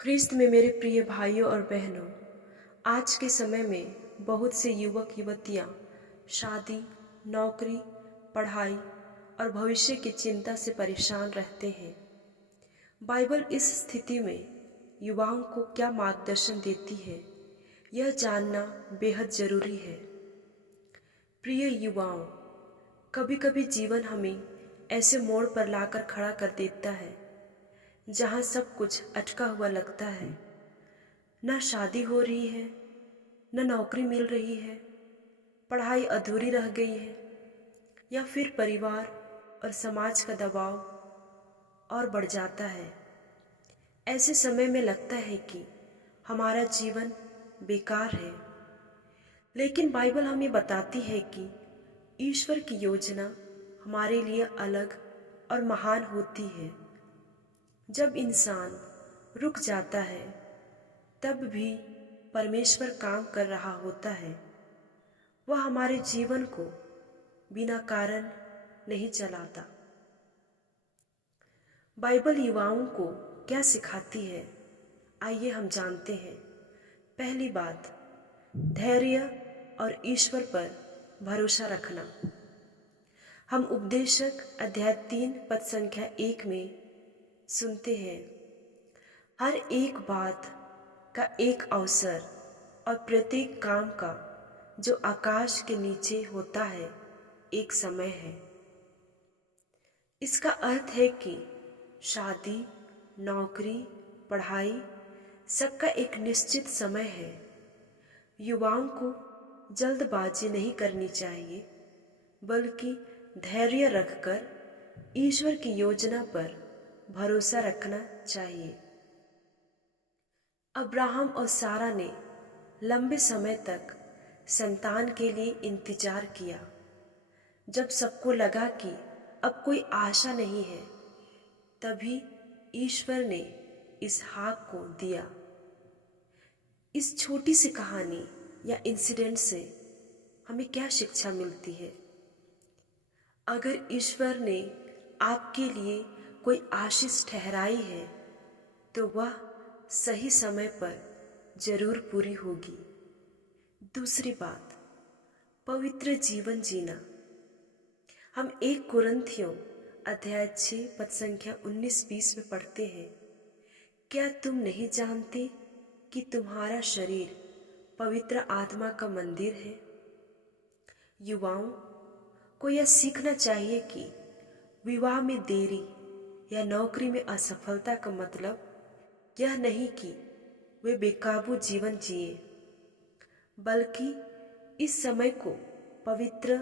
ख्रिस्त में मेरे प्रिय भाइयों और बहनों, आज के समय में बहुत से युवक युवतियां शादी, नौकरी, पढ़ाई और भविष्य की चिंता से परेशान रहते हैं। बाइबल इस स्थिति में युवाओं को क्या मार्गदर्शन देती है, यह जानना बेहद जरूरी है। प्रिय युवाओं, कभी कभी जीवन हमें ऐसे मोड़ पर लाकर खड़ा कर देता है जहाँ सब कुछ अटका हुआ लगता है। न शादी हो रही है, न नौकरी मिल रही है, पढ़ाई अधूरी रह गई है, या फिर परिवार और समाज का दबाव और बढ़ जाता है। ऐसे समय में लगता है कि हमारा जीवन बेकार है। लेकिन बाइबल हमें बताती है कि ईश्वर की योजना हमारे लिए अलग और महान होती है। जब इंसान रुक जाता है, तब भी परमेश्वर काम कर रहा होता है। वह हमारे जीवन को बिना कारण नहीं चलाता। बाइबल युवाओं को क्या सिखाती है, आइए हम जानते हैं। पहली बात, धैर्य और ईश्वर पर भरोसा रखना। हम उपदेशक अध्याय 3 पद संख्या 1 में सुनते हैं, हर एक बात का एक अवसर और प्रत्येक काम का जो आकाश के नीचे होता है एक समय है। इसका अर्थ है कि शादी, नौकरी, पढ़ाई सबका एक निश्चित समय है। युवाओं को जल्दबाजी नहीं करनी चाहिए, बल्कि धैर्य रखकर ईश्वर की योजना पर भरोसा रखना चाहिए। अब्राहम और सारा ने लंबे समय तक संतान के लिए इंतजार किया। जब सबको लगा कि अब कोई आशा नहीं है, तभी ईश्वर ने इसहाक को दिया। इस छोटी सी कहानी या इंसिडेंट से हमें क्या शिक्षा मिलती है? अगर ईश्वर ने आपके लिए कोई आशीष ठहराई है, तो वह सही समय पर जरूर पूरी होगी। दूसरी बात, पवित्र जीवन जीना। हम 1 कुरिन्थियों अध्याय 6 पद संख्या 19-20 में पढ़ते हैं, क्या तुम नहीं जानते कि तुम्हारा शरीर पवित्र आत्मा का मंदिर है? युवाओं को यह सीखना चाहिए कि विवाह में देरी या नौकरी में असफलता का मतलब यह नहीं कि वे बेकाबू जीवन जिए, बल्कि इस समय को पवित्र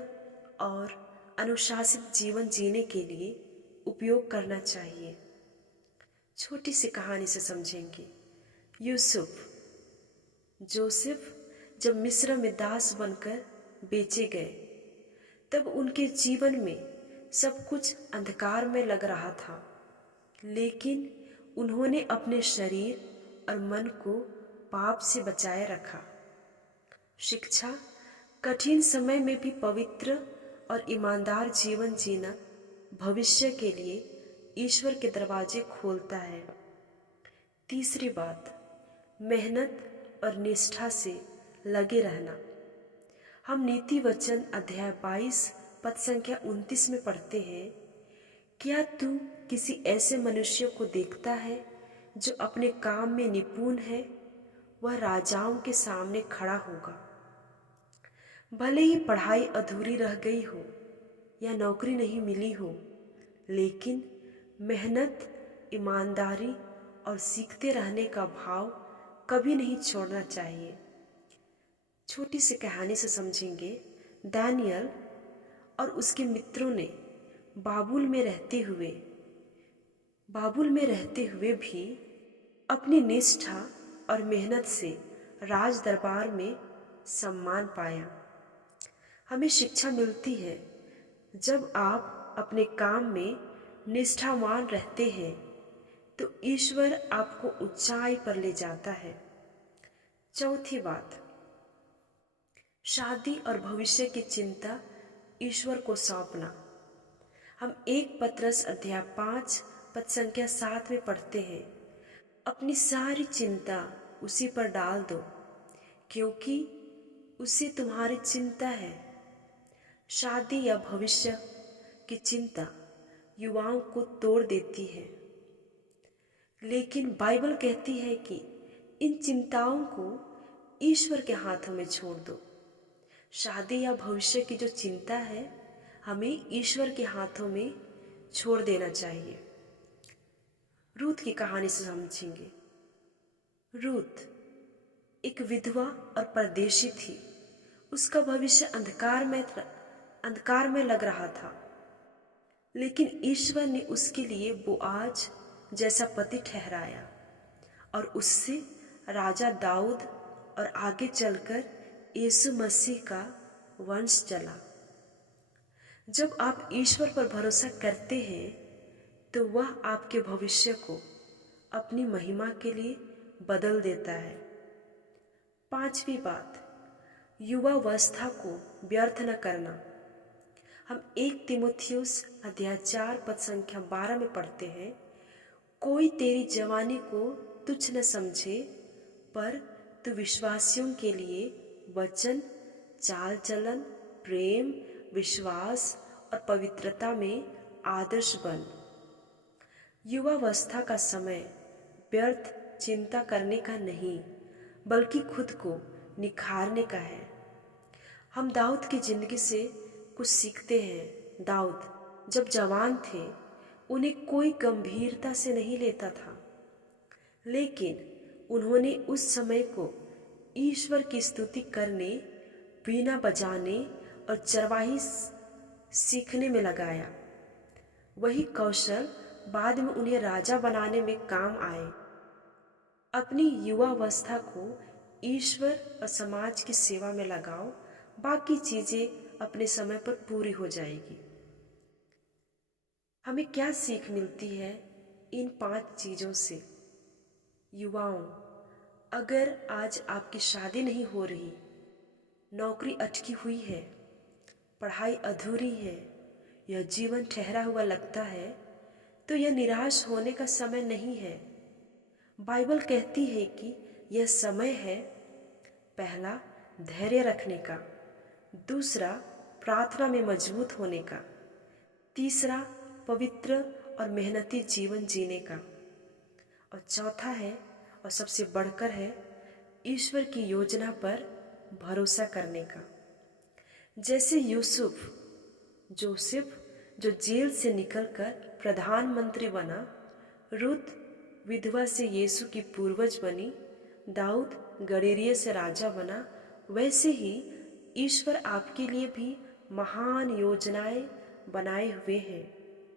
और अनुशासित जीवन जीने के लिए उपयोग करना चाहिए। छोटी सी कहानी से समझेंगे। जोसेफ जब मिस्र में दास बनकर बेचे गए, तब उनके जीवन में सब कुछ अंधकार में लग रहा था, लेकिन उन्होंने अपने शरीर और मन को पाप से बचाए रखा। शिक्षा, कठिन समय में भी पवित्र और ईमानदार जीवन जीना भविष्य के लिए ईश्वर के दरवाजे खोलता है। तीसरी बात, मेहनत और निष्ठा से लगे रहना। हम नीति वचन अध्याय 22 पद संख्या 29 में पढ़ते हैं, क्या तू किसी ऐसे मनुष्य को देखता है जो अपने काम में निपुण है? वह राजाओं के सामने खड़ा होगा। भले ही पढ़ाई अधूरी रह गई हो या नौकरी नहीं मिली हो, लेकिन मेहनत, ईमानदारी और सीखते रहने का भाव कभी नहीं छोड़ना चाहिए। छोटी सी कहानी से समझेंगे। दानियल और उसके मित्रों ने बाबुल में रहते हुए भी अपनी निष्ठा और मेहनत से राज दरबार में सम्मान पाया। हमें शिक्षा मिलती है, जब आप अपने काम में निष्ठावान रहते हैं, तो ईश्वर आपको ऊंचाई पर ले जाता है। चौथी बात, शादी और भविष्य की चिंता ईश्वर को सौंपना। हम 1 पतरस अध्याय 5 पद संख्या 7 में पढ़ते हैं, अपनी सारी चिंता उसी पर डाल दो, क्योंकि उसे तुम्हारी चिंता है। शादी या भविष्य की चिंता युवाओं को तोड़ देती है, लेकिन बाइबल कहती है कि इन चिंताओं को ईश्वर के हाथों में छोड़ दो। शादी या भविष्य की जो चिंता है, हमें ईश्वर के हाथों में छोड़ देना चाहिए। रूत की कहानी से समझेंगे। रूत एक विधवा और परदेशी थी। उसका भविष्य अंधकार में लग रहा था, लेकिन ईश्वर ने उसके लिए बोआज जैसा पति ठहराया और उससे राजा दाऊद और आगे चलकर यीशु मसीह का वंश चला। जब आप ईश्वर पर भरोसा करते हैं तो वह आपके भविष्य को अपनी महिमा के लिए बदल देता है। पांचवी बात, युवावस्था को व्यर्थ न करना। हम 1 तीमुथियुस अध्याय 4 पद संख्या 12 में पढ़ते हैं, कोई तेरी जवानी को तुच्छ न समझे, पर तू विश्वासियों के लिए वचन, चाल चलन, प्रेम, विश्वास और पवित्रता में आदर्श बन। युवावस्था का समय व्यर्थ चिंता करने का नहीं, बल्कि खुद को निखारने का है। हम दाऊद की जिंदगी से कुछ सीखते हैं। दाऊद जब जवान थे, उन्हें कोई गंभीरता से नहीं लेता था, लेकिन उन्होंने उस समय को ईश्वर की स्तुति करने, वीणा बजाने और चरवाही सीखने में लगाया। वही कौशल बाद में उन्हें राजा बनाने में काम आए। अपनी युवावस्था को ईश्वर और समाज की सेवा में लगाओ, बाकी चीजें अपने समय पर पूरी हो जाएगी। हमें क्या सीख मिलती है इन 5 चीजों से? युवाओं, अगर आज आपकी शादी नहीं हो रही, नौकरी अटकी हुई है, पढ़ाई अधूरी है या जीवन ठहरा हुआ लगता है, तो यह निराश होने का समय नहीं है। बाइबल कहती है कि यह समय है, पहला धैर्य रखने का, दूसरा प्रार्थना में मजबूत होने का, तीसरा पवित्र और मेहनती जीवन जीने का, और चौथा है और सबसे बढ़कर है ईश्वर की योजना पर भरोसा करने का। जैसे जोसेफ जो जेल से निकलकर प्रधानमंत्री बना, रूत विधवा से यीशु की पूर्वज बनी, दाऊद गडरिये से राजा बना, वैसे ही ईश्वर आपके लिए भी महान योजनाएं बनाए हुए हैं।